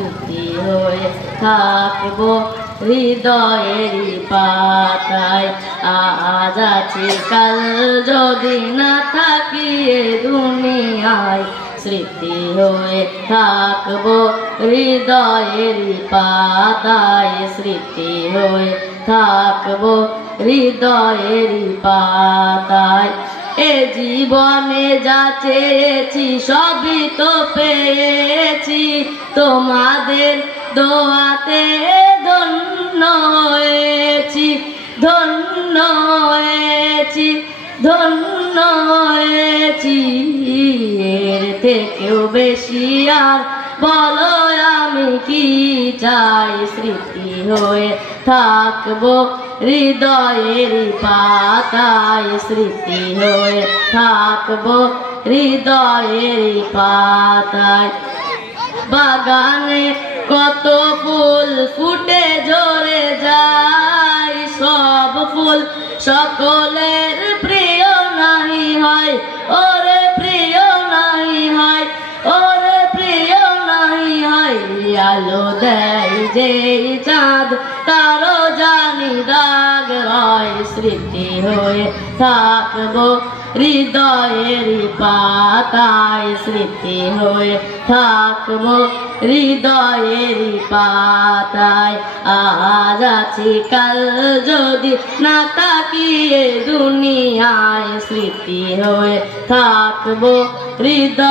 স্মৃতি হয়ে থাকবো হৃদয়েরই পাতায়। আজ আছি কাল যদি না থাকি এ দুনিয়ায়, স্মৃতি হয়ে থাকবো হৃদয়েরই পাতায়, স্মৃতি হয়ে থাকবো হৃদয়েরই পাতায়। এ জীবনে যা চেয়েছি সবই তো পেয়েছি, তোমাদের দোয়াতে ধন্য হয়েছি, ধন্য হয়েছি, ধন্য হয়েছি। এর থেকেও বেশি আর বলো আমি কি চাই, স্মৃতি হয়ে থাকবো হৃদয়ের পাতায়, স্মৃতি হয়ে থাকবো হৃদয়ের পাতায়। বাগানে কত ফুল ফুটে ঝরে যায়, সব ফুল সকলের প্রিয় নাহি হয়, ওরে প্রিয় নাহি হয়, ওরে প্রিয় নাহি হয়। আলো দেয় যেই চাঁদ তারও জানি দাগ রয়, স্মৃতি হয়ে থাকবো হৃদয়ের পাতায়, স্মৃতি হয়ে থাকবো হৃদয়ের পাতায়। আজ আছি কাল যদি না থাকি এ দুনিয়ায়, স্মৃতি হয়ে থাকবো হৃদয়।